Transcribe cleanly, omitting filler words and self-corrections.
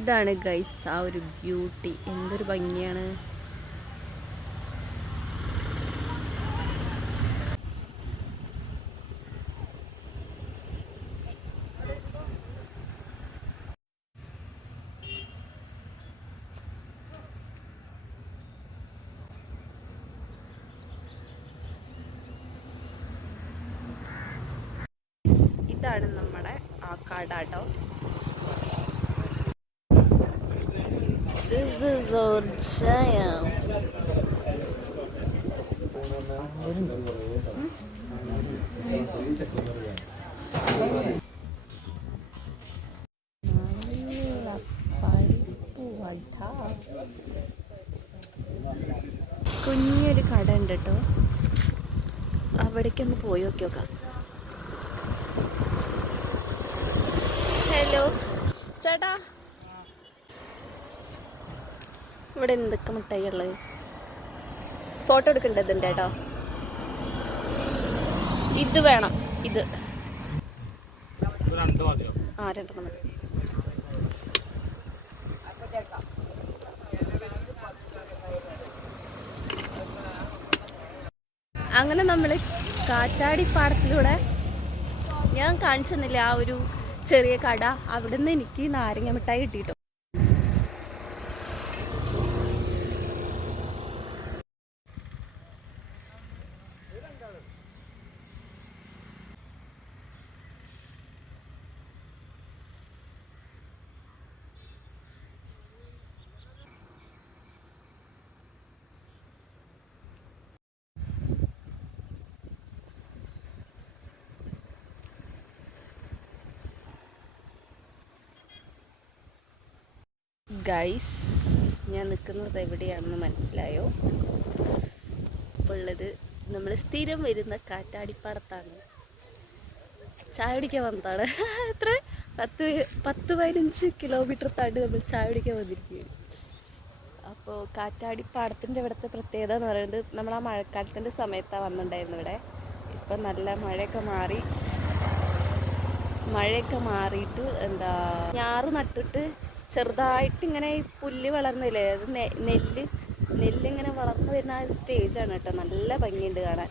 ഇതാണ് ഗൈസ് ആ ഒരു ബ്യൂട്ടി, എന്തൊരു ഭംഗിയാണ്. ഇതാണ് നമ്മുടെ ആ കടാട്ടോ. This is our jam. കുഞ്ഞൊരു കട ഉണ്ട് കേട്ടോ, അവിടേക്കൊന്ന് പോയി നോക്കാം. ഹലോ ചേട്ടാ, ഇവിടെ എന്തൊക്കെ മിഠായി ഉള്ളത്? ഫോട്ടോ എടുക്കേണ്ടതുണ്ട് കേട്ടോ. ഇത് വേണം, ഇത് രണ്ടെണ്ണം മതി. അങ്ങനെ നമ്മൾ കാറ്റാടിപ്പാടത്തിലൂടെ, ഞാൻ കാണിച്ചെന്നില്ല ആ ഒരു ചെറിയ കട, അവിടെ നിന്ന് എനിക്ക് നാരങ്ങ മിഠായി കിട്ടിയിട്ടു. ഗൈസ്, ഞാൻ നിൽക്കുന്നത് എവിടെയാണെന്ന് മനസ്സിലായോ? ഇപ്പോൾ ഉള്ളത് നമ്മൾ സ്ഥിരം വരുന്ന കാറ്റാടിപ്പാടത്താണ്. ചായ കുടിക്കാൻ വന്നതാണ്. എത്ര 10-15 കിലോമീറ്റർ താണ്ടി നമ്മൾ ചായ കുടിക്കാൻ വന്നിരിക്കുകയാണ്. അപ്പോൾ കാറ്റാടിപ്പാടത്തിൻ്റെ ഇവിടുത്തെ പ്രത്യേകത എന്ന് പറയുന്നത്, നമ്മൾ ആ മഴക്കാലത്തിൻ്റെ സമയത്താണ് വന്നിട്ടുണ്ടായിരുന്നു ഇവിടെ. ഇപ്പം നല്ല മഴയൊക്കെ മാറിയിട്ട് ഞാറ് നട്ടിട്ട് ചെറുതായിട്ട് ഇങ്ങനെ ഈ പുല്ല് വളർന്നില്ലേ, അത് നെല്ലിങ്ങനെ വളർന്നു വരുന്ന ആ സ്റ്റേജാണ് കേട്ടോ. നല്ല ഭംഗിയുണ്ട് കാണാൻ.